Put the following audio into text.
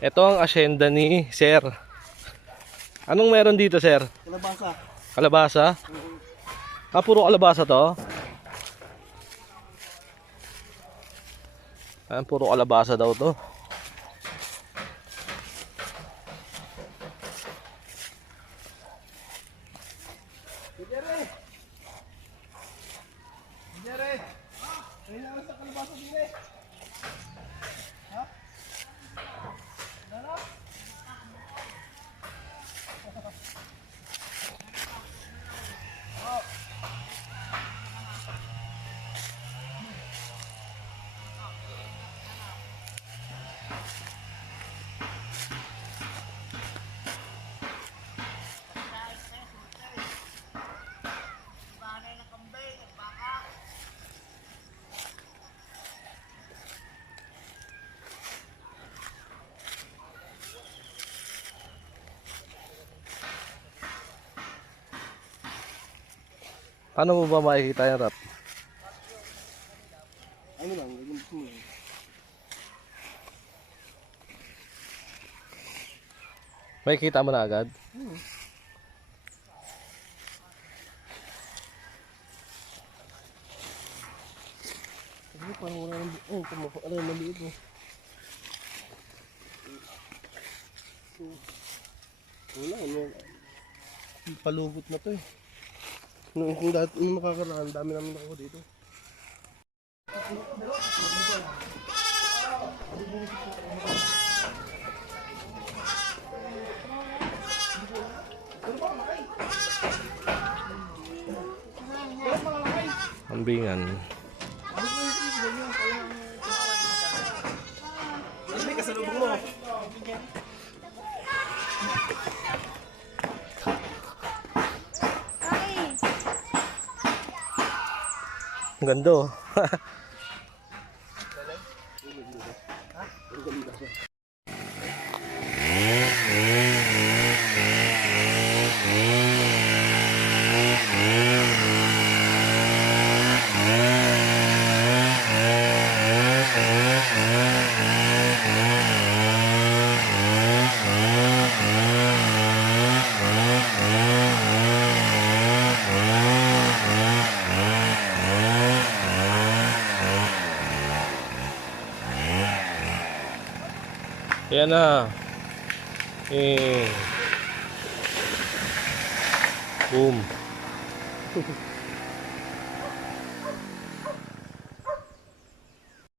Ito ang asyenda ni Sir. Anong meron dito, Sir? Kalabasa. Kalabasa? Ah, puro kalabasa to? Ah, puro kalabasa daw to. Jere! Jere! Ayun na sa kalabasa din eh. Ha? Dala? Paano mo ba makikita yung rap? Ano lang, ganyan mo lang. Makikita mo na agad? Ano parang wala nang... Oh, ano yung maliit mo. Wala, ano. Palugot na to eh. Kung dati nung makakaraan, dami namin nakuha dito. Ambingan. Hindi, kasalubong mo. Ang ganda oh. Yan na. Boom.